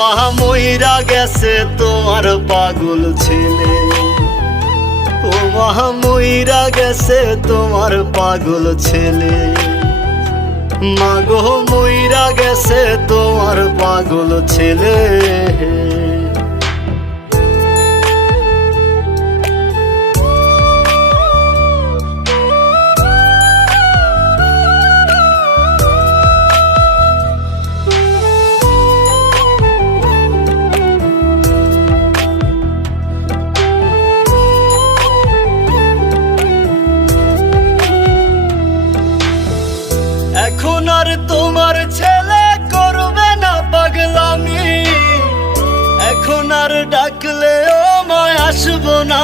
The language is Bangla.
মা মইরা গেছে তোমার পাগল ছেলে, ও মা মইরা গেছে তোমার পাগল ছেলে, মা গো মইরা গেছে তোমার পাগল ছেলে। এখন আর তোমার ছেলে করবে না পাগলামি, এখন আর ডাকলেও মা আসবো না